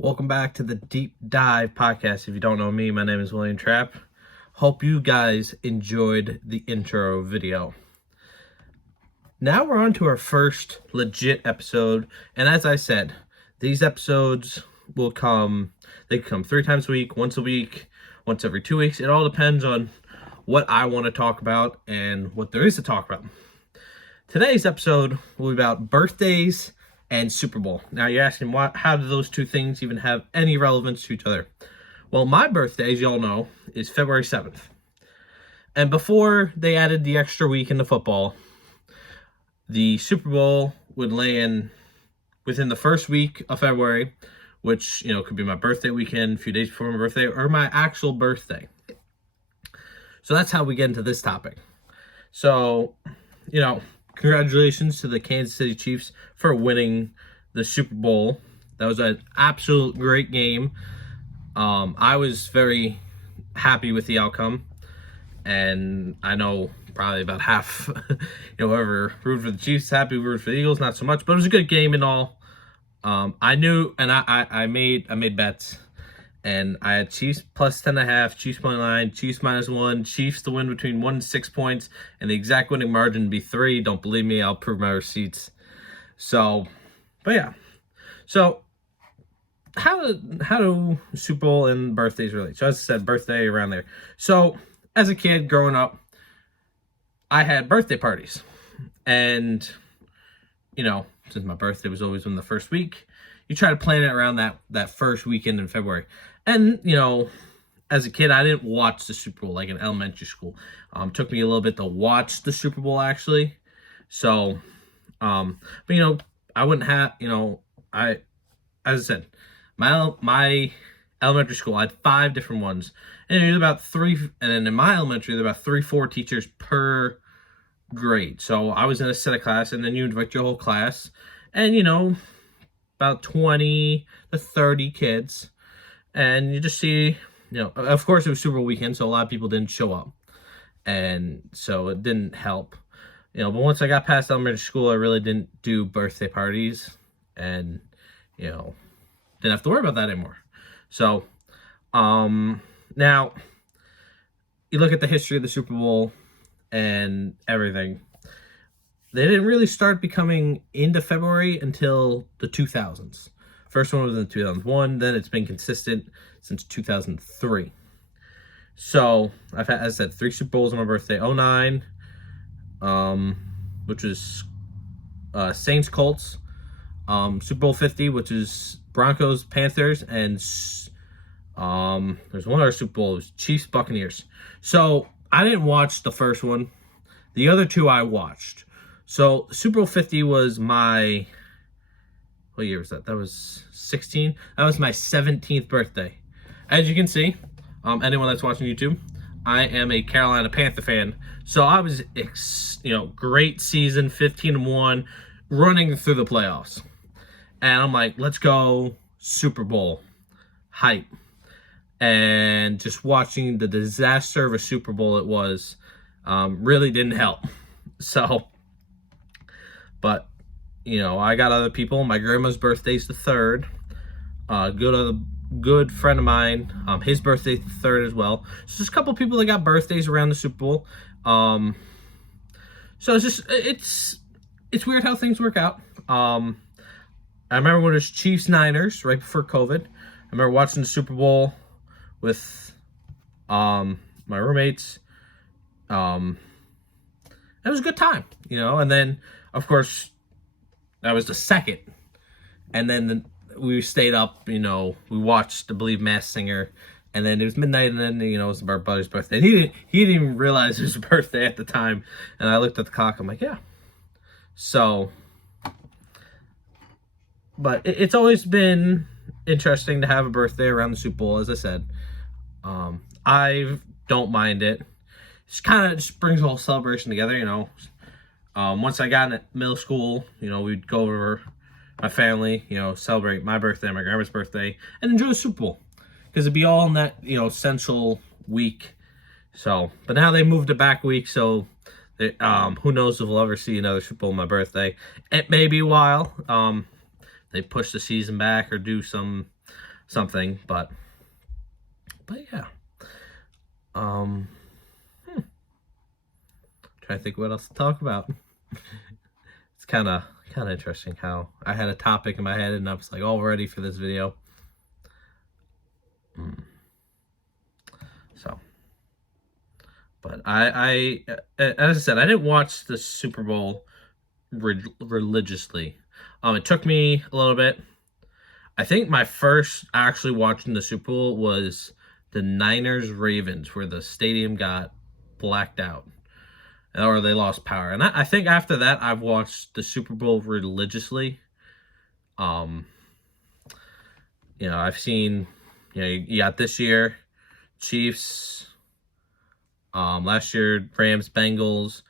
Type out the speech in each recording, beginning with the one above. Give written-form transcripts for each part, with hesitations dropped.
Welcome back to the Deep Dive Podcast. If you don't know me, my name is William Trapp. Hope you guys enjoyed the intro video. Now we're on to our first legit episode. And as I said, these episodes will come 3 times a week, once every 2 weeks. It all depends on what I want to talk about and what there is to talk about. Today's episode will be about birthdays and Super Bowl. Now you're asking, how do those two things even have any relevance to each other? Well, my birthday, as you all know, is February 7th. And before they added the extra week into football, the Super Bowl would land within the first week of February, which, could be my birthday weekend, a few days before my birthday, or my actual birthday. So that's how we get into this topic. So, congratulations to the Kansas City Chiefs for winning the Super Bowl. That was an absolute great game. I was very happy with the outcome. And I know probably about half, whoever rooted for the Chiefs, happy, rooted for the Eagles, not so much. But it was a good game and all. I knew, and I made bets. And I had Chiefs plus 10.5, Chiefs money line, Chiefs -1, Chiefs to win between 1 and 6 points, and the exact winning margin to be 3. Don't believe me? I'll prove my receipts. So, but yeah. So, how do Super Bowl and birthdays relate? So, as I said, birthday around there. So, as a kid growing up, I had birthday parties, and since my birthday was always in the first week, you try to plan it around that first weekend in February. And, as a kid, I didn't watch the Super Bowl like in elementary school. It took me a little bit to watch the Super Bowl, actually. So, but, I wouldn't have, as I said, my elementary school, I had 5 different ones. And there's about 3, and then in my elementary, there were about 3-4 teachers per grade. So I was in a set of class, and then you invite your whole class. And, about 20 to 30 kids. And you just see, of course it was Super Bowl weekend, so a lot of people didn't show up. And so it didn't help. But once I got past elementary school, I really didn't do birthday parties. And, didn't have to worry about that anymore. So, now, you look at the history of the Super Bowl and everything. They didn't really start becoming into February until the 2000s. First one was in 2001, then it's been consistent since 2003. So, I've had, as I said, 3 Super Bowls on my birthday. 09, which was Saints Colts. Super Bowl 50, which is Broncos Panthers, and there's one other Super Bowl, it was Chiefs Buccaneers. So, I didn't watch the first one. The other 2 I watched. So, Super Bowl 50 was my, what year was that? That was 16. That was my 17th birthday. As you can see, anyone that's watching YouTube, I am a Carolina Panther fan. So, I was, great season, 15-1, running through the playoffs. And I'm like, let's go Super Bowl. Hype. And just watching the disaster of a Super Bowl it was, really didn't help. So, but, I got other people. My grandma's birthday's the 3rd. Good friend of mine, his birthday's the 3rd as well. So there's a couple people that got birthdays around the Super Bowl. So it's weird how things work out. I remember when it was Chiefs-Niners right before COVID. I remember watching the Super Bowl with my roommates. It was a good time, and then, of course, that was the 2nd. And then we stayed up, we watched, I believe, Masked Singer. And then it was midnight, and then, it was our buddy's birthday. And he didn't even realize it was his birthday at the time. And I looked at the clock, I'm like, yeah. So, but it's always been interesting to have a birthday around the Super Bowl, as I said. I don't mind it. It's kind of just brings the whole celebration together, Once I got in middle school, we'd go over my family, celebrate my birthday, my grandma's birthday, and enjoy the Super Bowl. Because it'd be all in that, central week. So, but now they moved it back a week, so who knows if we'll ever see another Super Bowl on my birthday. It may be a while. They push the season back or do some something, but yeah. Trying to think what else to talk about. It's kind of interesting how I had a topic in my head and I was like all ready for this video. So, but I as I said, I didn't watch the Super Bowl religiously. It took me a little bit. I think my first actually watching the Super Bowl was the Niners-Ravens, where the stadium got blacked out, or they lost power. And I think after that, I've watched the Super Bowl religiously. I've seen, you got this year, Chiefs. Last year, Rams, Bengals.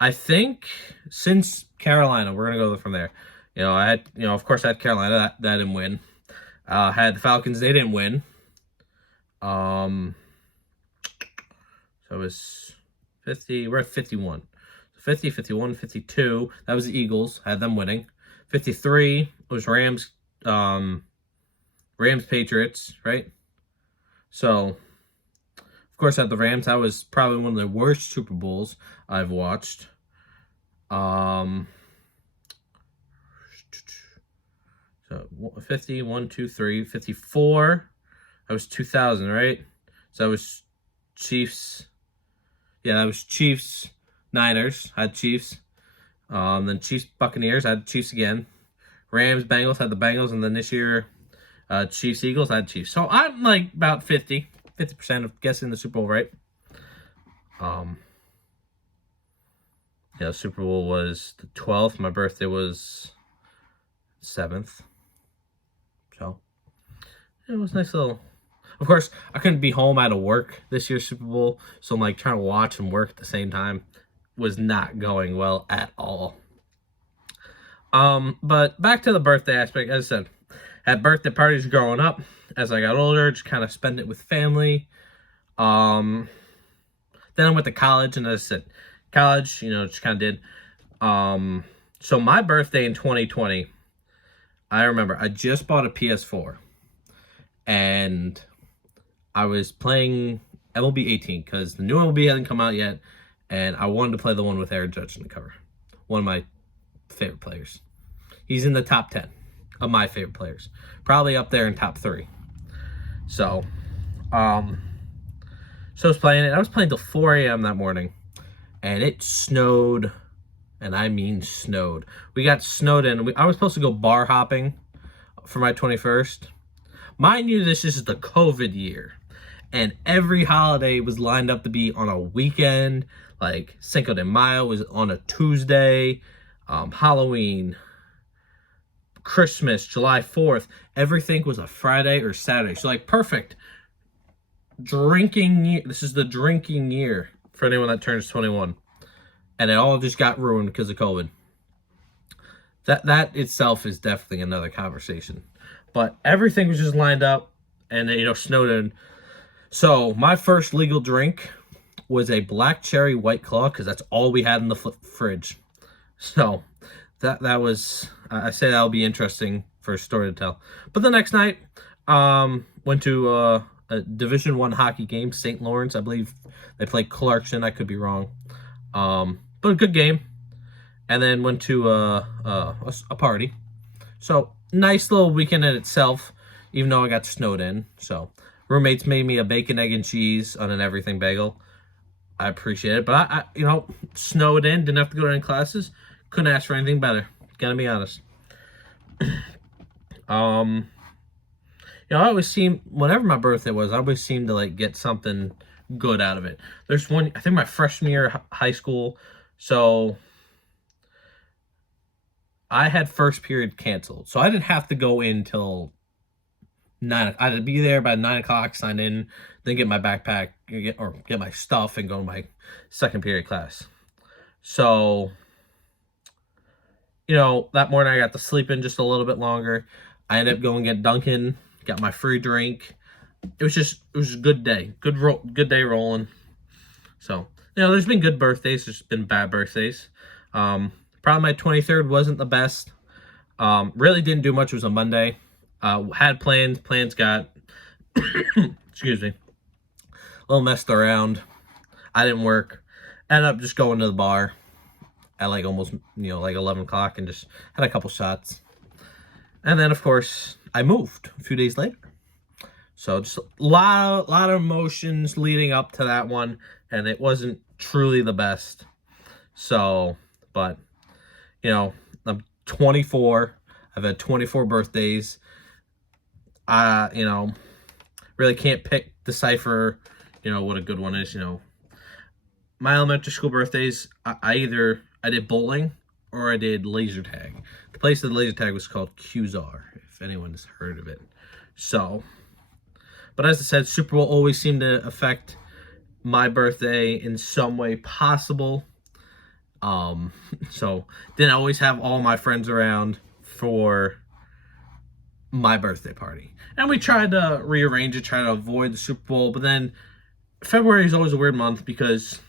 I think since Carolina, we're gonna go from there. I had, of course, I had Carolina. That didn't win. Had the Falcons. They didn't win. So it was 50. We're at 51. 50, 51, 52. That was the Eagles. Had them winning. 53 was Rams. Rams, Patriots, right? So, of course, I had the Rams. That was probably one of the worst Super Bowls I've watched. So 50, 1, 2, 3, 54. That was 2000, right? So that was Chiefs. Yeah, that was Chiefs, Niners. I had Chiefs. Then Chiefs, Buccaneers. I had Chiefs again. Rams, Bengals. Had the Bengals. And then this year, Chiefs, Eagles. I had Chiefs. So I'm like about 50% of guessing the Super Bowl, right? The Super Bowl was the 12th. My birthday was 7th. So it was nice little. Of course, I couldn't be home out of work this year's Super Bowl, so I'm like trying to watch and work at the same time. Was not going well at all. But back to the birthday aspect. As I said, had birthday parties growing up. As I got older, just kind of spend it with family. Then I went to college, and as I said, college, just kind of did. So my birthday in 2020, I remember I just bought a PS4, and I was playing MLB 18 because the new MLB hasn't come out yet, and I wanted to play the one with Aaron Judge in the cover. One of my favorite players. He's in the top 10 of my favorite players. Probably up there in top 3. So, I was playing it. I was playing till 4 a.m. that morning, and it snowed, and I mean snowed. We got snowed in. I was supposed to go bar hopping for my 21st. Mind you, this is the COVID year, and every holiday was lined up to be on a weekend. Like Cinco de Mayo was on a Tuesday, Halloween, Christmas, July 4th. Everything was a Friday or Saturday. So like perfect drinking year. This is the drinking year for anyone that turns 21, and it all just got ruined because of COVID. That itself is definitely another conversation. But everything was just lined up, and snowed in. So my first legal drink was a black cherry White Claw, because that's all we had in the fridge. So that was, I say that'll be interesting for a story to tell. But the next night, went to a Division I hockey game, St. Lawrence. I believe they played Clarkson. I could be wrong. But a good game. And then went to a party. So nice little weekend in itself, even though I got snowed in. So roommates made me a bacon, egg, and cheese on an everything bagel. I appreciate it. But I snowed in, didn't have to go to any classes. Couldn't ask for anything better. Gotta be honest. I always seem, whenever my birthday was, I always seem to like get something good out of it. There's one, I think my freshman year of high school. So I had first period canceled, so I didn't have to go in till 9. I had to be there by 9 o'clock, sign in, then get my backpack, get my stuff, and go to my second period class. So, that morning I got to sleep in just a little bit longer. I ended up going to get Dunkin', got my free drink. It was a good day, good day rolling. So, there's been good birthdays, there's been bad birthdays. Probably my 23rd wasn't the best. Really didn't do much. It was a Monday. Had plans got Excuse me. A little messed around. I didn't work. Ended up just going to the bar at like almost, like 11 o'clock and just had a couple shots. And then, of course, I moved a few days later. So just a lot of emotions leading up to that one, and it wasn't truly the best. So, but, I'm 24. I've had 24 birthdays. Really can't decipher, what a good one is, My elementary school birthdays, I did bowling or I did laser tag. The place of the laser tag was called Qzar, if anyone has heard of it. So, but as I said, Super Bowl always seemed to affect my birthday in some way possible. So didn't always have all my friends around for my birthday party. And we tried to rearrange it, try to avoid the Super Bowl, but then February is always a weird month because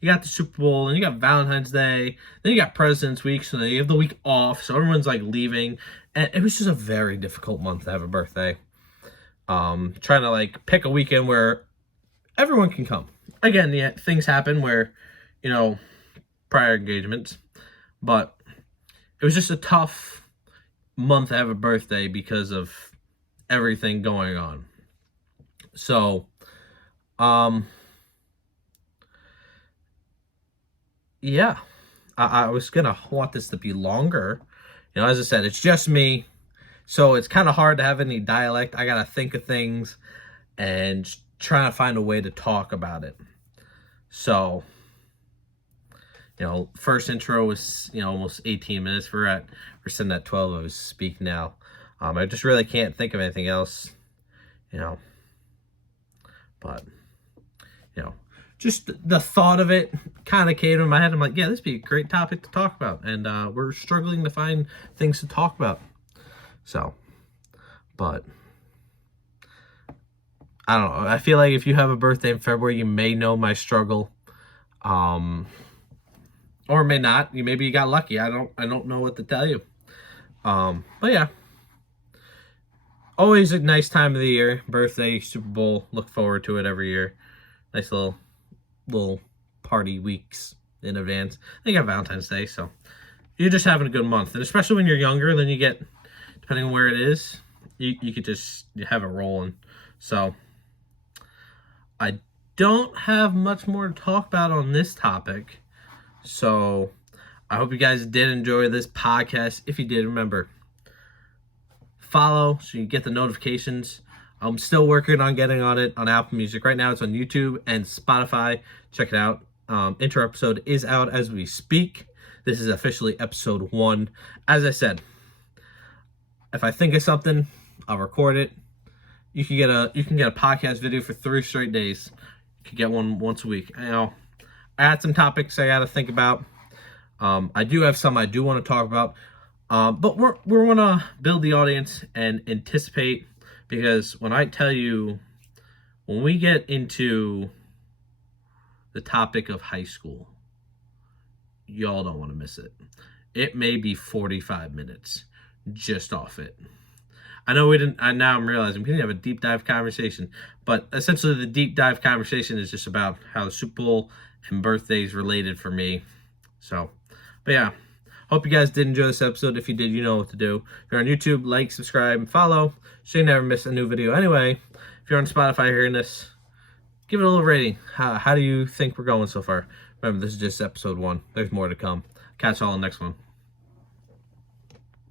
you got the Super Bowl, and you got Valentine's Day, then you got President's Week, so then you have the week off, so everyone's like leaving, and it was just a very difficult month to have a birthday. Trying to like pick a weekend where everyone can come. Again, yeah, things happen where, prior engagements, but it was just a tough month to have a birthday because of everything going on. So, yeah, I was gonna want this to be longer. As I said, it's just me, so it's kind of hard to have any dialect. I gotta think of things and trying to find a way to talk about it. So, first intro was almost 18 minutes. We're sitting at 12. I was speaking now. I just really can't think of anything else. But just the thought of it kind of came to my head. I'm like, yeah, this would be a great topic to talk about. And we're struggling to find things to talk about. So, but I don't know. I feel like if you have a birthday in February, you may know my struggle. Or may not. Maybe you got lucky. I don't know what to tell you. But yeah. Always a nice time of the year. Birthday, Super Bowl. Look forward to it every year. Nice little party weeks in advance. Then you got Valentine's Day, so you're just having a good month. And especially when you're younger, then you get, depending on where it is, you could just have it rolling. So I don't have much more to talk about on this topic. So I hope you guys did enjoy this podcast. If you did, remember, follow so you get the notifications. I'm still working on getting on it on Apple Music. Right now it's on YouTube and Spotify. Check it out. Intro episode is out as we speak. This is officially episode 1. As I said, if I think of something, I'll record it. You can get a podcast video for 3 straight days. You can get one once a week. I had some topics I got to think about. I do have some I do want to talk about. But we're going to build the audience and anticipate, because when I tell you, when we get into the topic of high school, y'all don't want to miss it. It may be 45 minutes just off it. I know we didn't, now I'm realizing we didn't have a deep dive conversation, but essentially the deep dive conversation is just about how the Super Bowl and birthdays related for me. So, but yeah, hope you guys did enjoy this episode. If you did, you know what to do. If you're on YouTube, like, subscribe, and follow, so you never miss a new video. Anyway, if you're on Spotify hearing this, give it a little rating. How do you think we're going so far? Remember, this is just episode 1. There's more to come. Catch y'all on the next one.